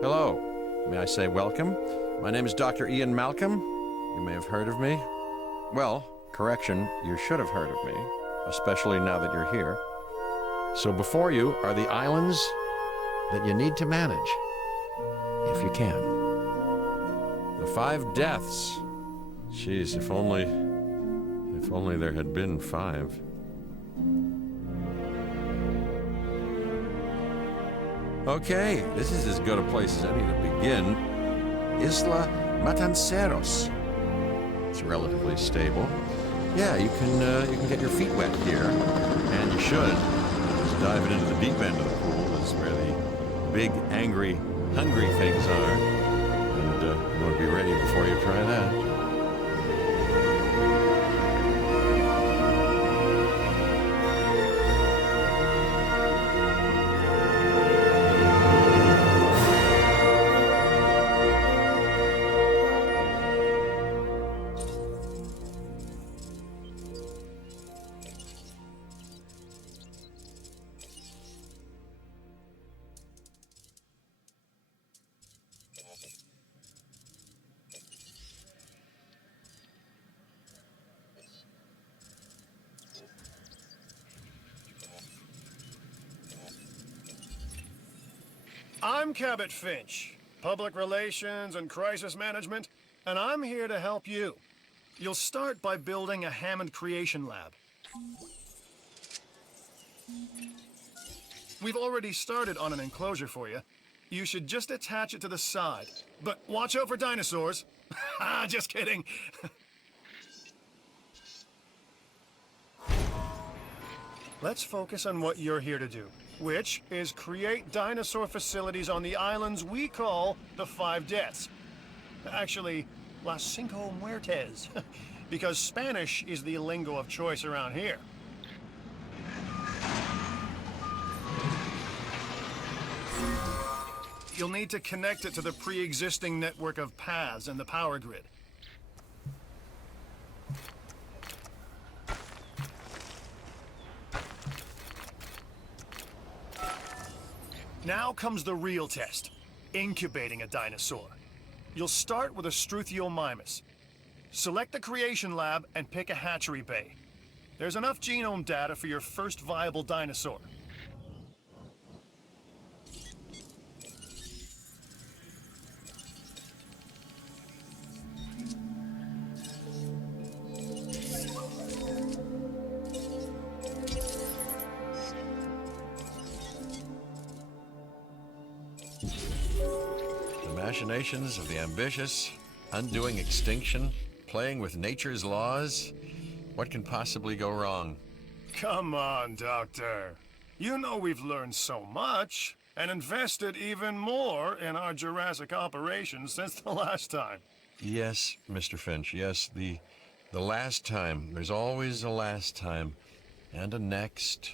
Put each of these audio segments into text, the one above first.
Hello. May I say welcome? My name is Dr. Ian Malcolm. You may have heard of me. Well, correction, you should have heard of me, especially now that you're here. So before you are the islands that you need to manage, if you can. The 5 deaths. Jeez, if only there had been 5. Okay, this is as good a place as any to begin. Isla Matanceros. It's relatively stable. Yeah, you can get your feet wet here, and you should. Just diving into the deep end of the pool is where the big, angry, hungry things are, and you want to be ready before you try that. I'm Cabot Finch, Public Relations and Crisis Management, and I'm here to help you. You'll start by building a Hammond Creation Lab. We've already started on an enclosure for you. You should just attach it to the side. But watch out for dinosaurs. Just kidding. Let's focus on what you're here to do, which is create dinosaur facilities on the islands we call the 5 Deaths. Actually, Las Cinco Muertes, because Spanish is the lingo of choice around here. You'll need to connect it to the pre-existing network of paths and the power grid. Now comes the real test, incubating a dinosaur. You'll start with a Struthiomimus. Select the creation lab and pick a hatchery bay. There's enough genome data for your first viable dinosaur. The machinations of the ambitious, undoing extinction, playing with nature's laws. What can possibly go wrong? Come on, Doctor. You know we've learned so much and invested even more in our Jurassic operations since the last time. Yes, Mr. Finch, yes, the last time. There's always a last time. And a next.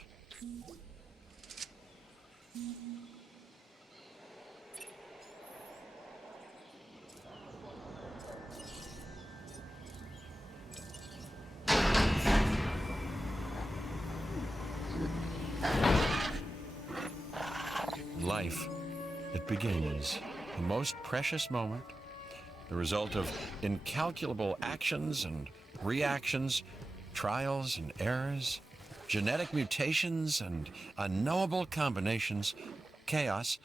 Life, it begins. The most precious moment, the result of incalculable actions and reactions, trials and errors, genetic mutations and unknowable combinations, chaos,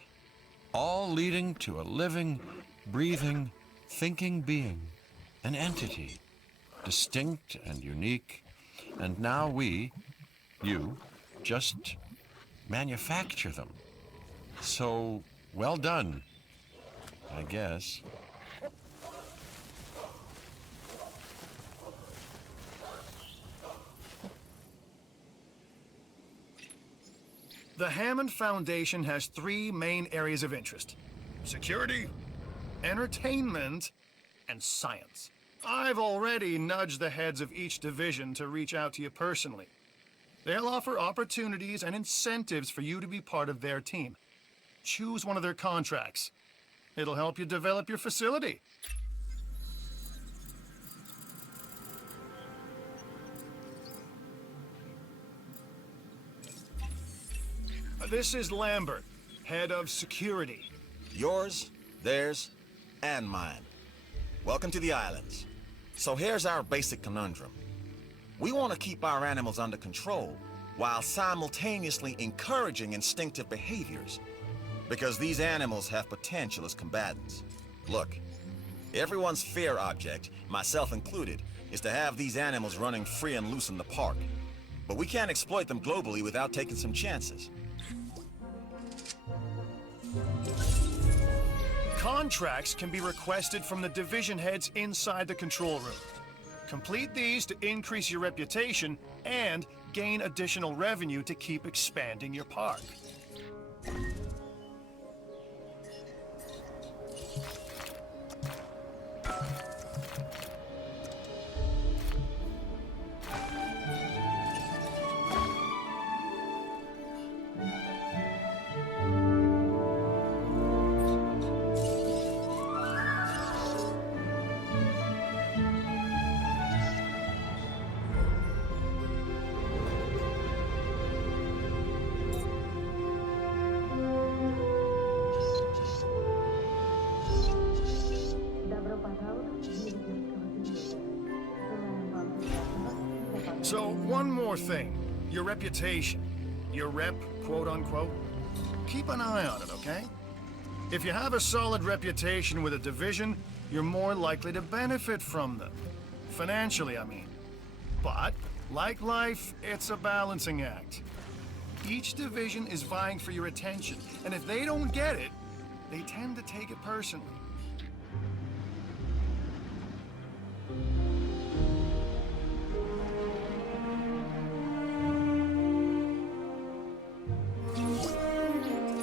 all leading to a living, breathing, thinking being, an entity, distinct and unique, and now we, you, just manufacture them. So, well done, I guess. The Hammond Foundation has 3 main areas of interest: security, entertainment, and science. I've already nudged the heads of each division to reach out to you personally. They'll offer opportunities and incentives for you to be part of their team. Choose one of their contracts. It'll help you develop your facility. This is Lambert, head of security. Yours, theirs, and mine. Welcome to the islands. So here's our basic conundrum. We want to keep our animals under control while simultaneously encouraging instinctive behaviors. Because these animals have potential as combatants. Look, everyone's fear object, myself included, is to have these animals running free and loose in the park. But we can't exploit them globally without taking some chances. Contracts can be requested from the division heads inside the control room. Complete these to increase your reputation and gain additional revenue to keep expanding your park. So, one more thing. Your reputation. Your rep, quote unquote. Keep an eye on it, okay? If you have a solid reputation with a division, you're more likely to benefit from them. Financially, I mean. But, like life, it's a balancing act. Each division is vying for your attention, and if they don't get it, they tend to take it personally.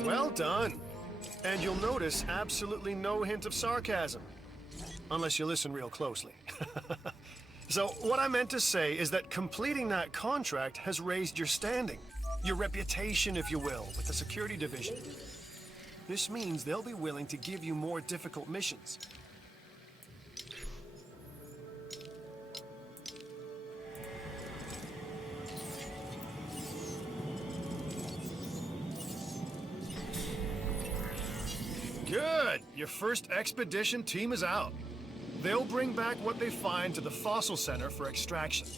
Well done. And you'll notice absolutely no hint of sarcasm. Unless you listen real closely. So, what I meant to say is that completing that contract has raised your standing. Your reputation, if you will, with the security division. This means they'll be willing to give you more difficult missions. Good! Your first expedition team is out. They'll bring back what they find to the fossil center for extraction.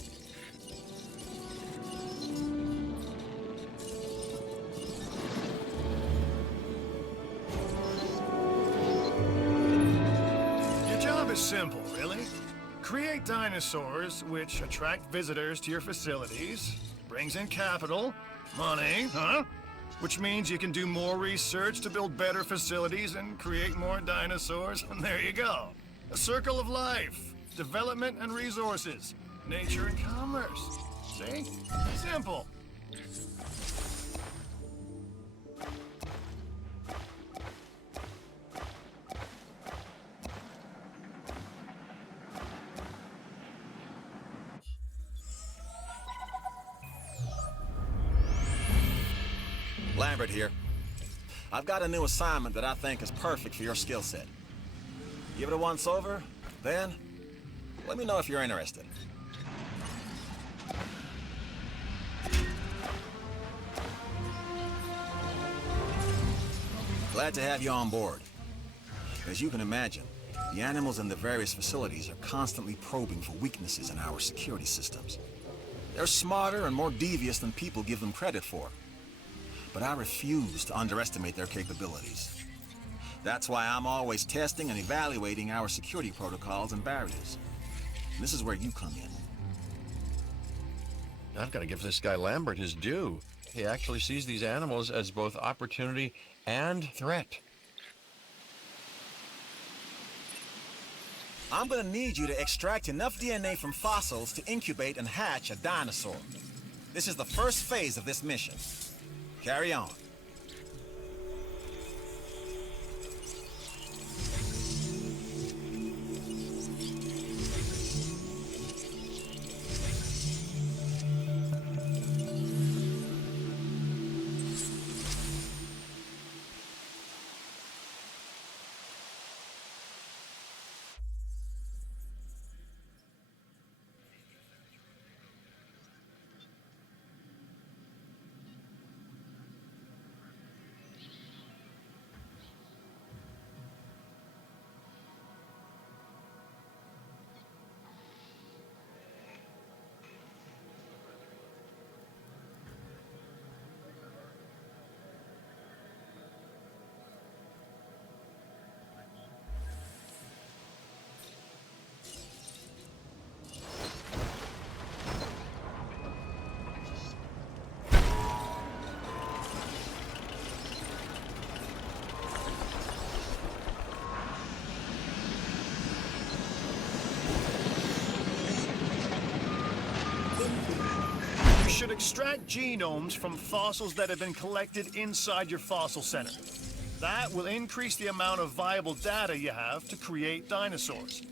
Your job is simple, really. Create dinosaurs which attract visitors to your facilities, brings in capital, money, huh? Which means you can do more research to build better facilities and create more dinosaurs, and there you go. A circle of life, development and resources, nature and commerce. See? Simple. Lambert here. I've got a new assignment that I think is perfect for your skill set. Give it a once over, then let me know if you're interested. Glad to have you on board. As you can imagine, the animals in the various facilities are constantly probing for weaknesses in our security systems. They're smarter and more devious than people give them credit for. But I refuse to underestimate their capabilities. That's why I'm always testing and evaluating our security protocols and barriers. And this is where you come in. I've got to give this guy Lambert his due. He actually sees these animals as both opportunity and threat. I'm gonna need you to extract enough DNA from fossils to incubate and hatch a dinosaur. This is the first phase of this mission. Carry on. should extract genomes from fossils that have been collected inside your fossil center. That will increase the amount of viable data you have to create dinosaurs.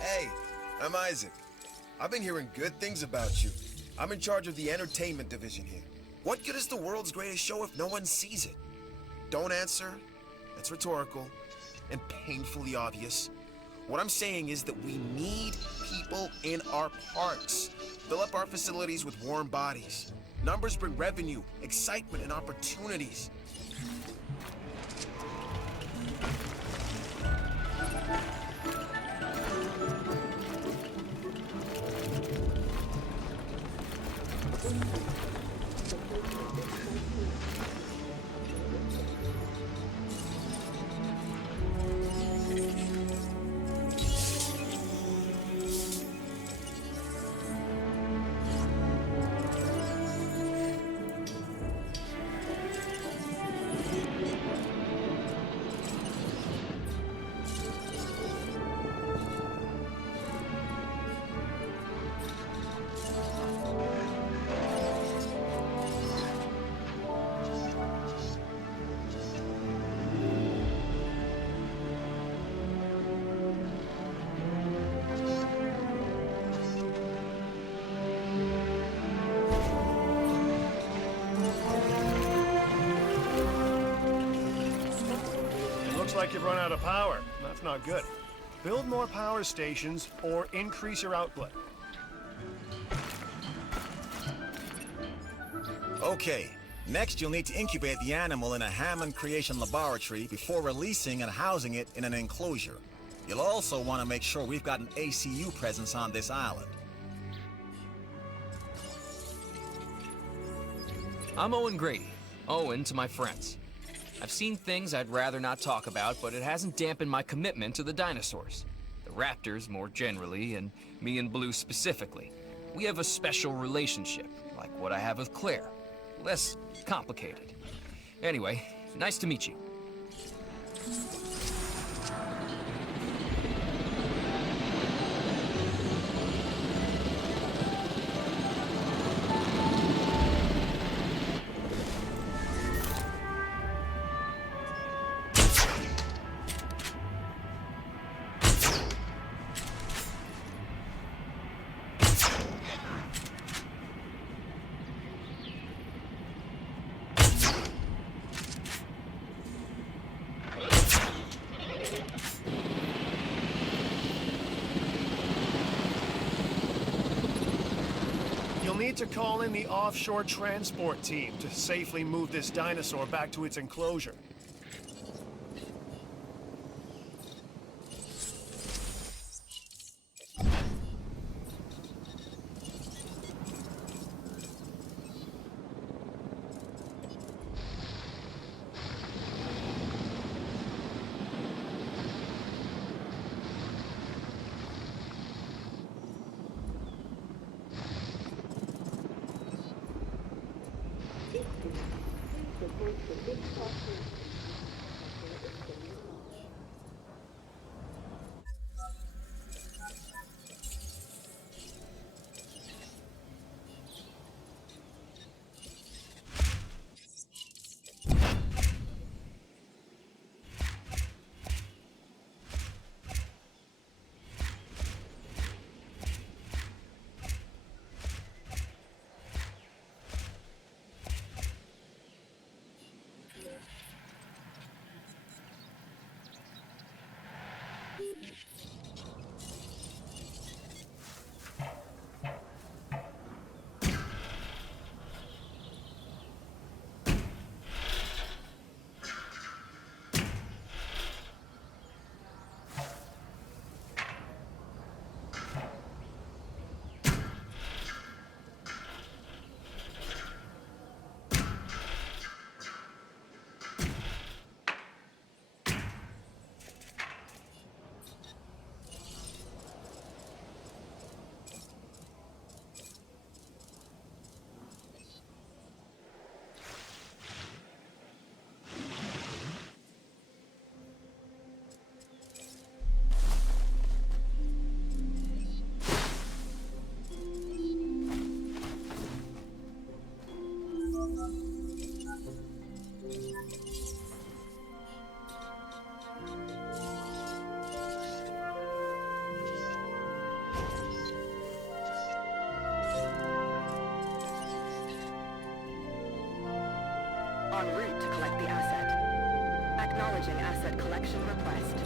Hey, I'm Isaac. I've been hearing good things about you. I'm in charge of the entertainment division here. What good is the world's greatest show if no one sees it? Don't answer. That's rhetorical and painfully obvious. What I'm saying is that we need people in our parks. Fill up our facilities with warm bodies. Numbers bring revenue, excitement, and opportunities. Looks like you've run out of power. That's not good. Build more power stations or increase your output. Okay, next you'll need to incubate the animal in a Hammond creation laboratory before releasing and housing it in an enclosure. You'll also want to make sure we've got an ACU presence on this island. I'm Owen Grady. Owen to my friends. I've seen things I'd rather not talk about, but it hasn't dampened my commitment to the dinosaurs. The raptors more generally, and me and Blue specifically. We have a special relationship, like what I have with Claire. Less complicated. Anyway, nice to meet you. need to call in the offshore transport team to safely move this dinosaur back to its enclosure. En route to collect the asset. Acknowledging asset collection request.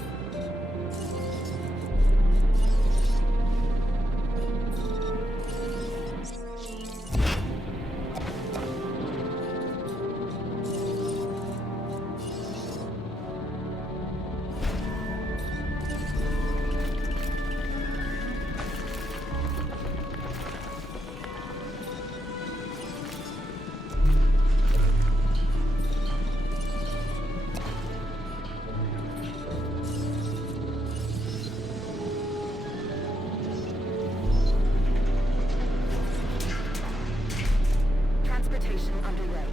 Transportation underway.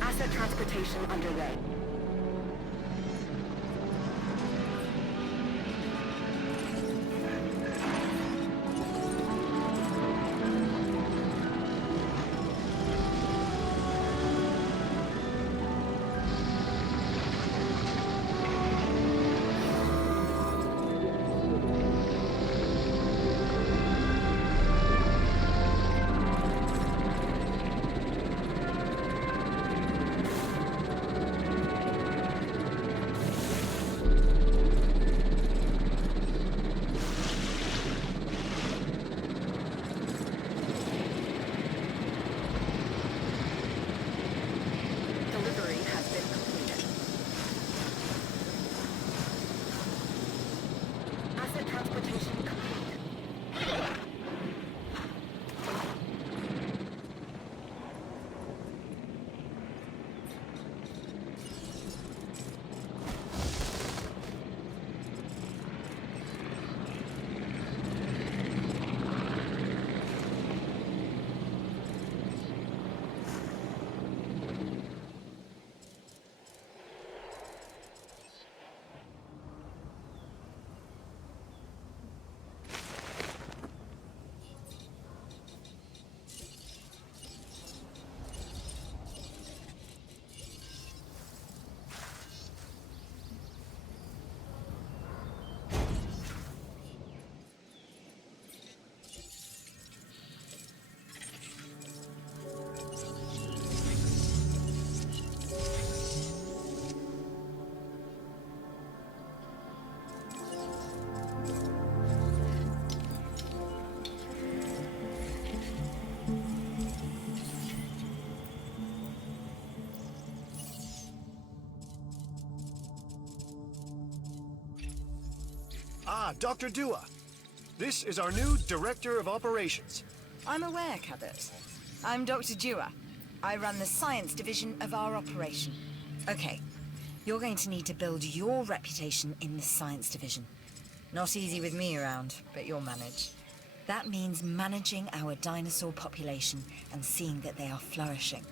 Asset transportation underway. Dr. Dua. This is our new Director of Operations. I'm aware, Cabot. I'm Dr. Dua. I run the science division of our operation. Okay, you're going to need to build your reputation in the science division. Not easy with me around, but you'll manage. That means managing our dinosaur population and seeing that they are flourishing.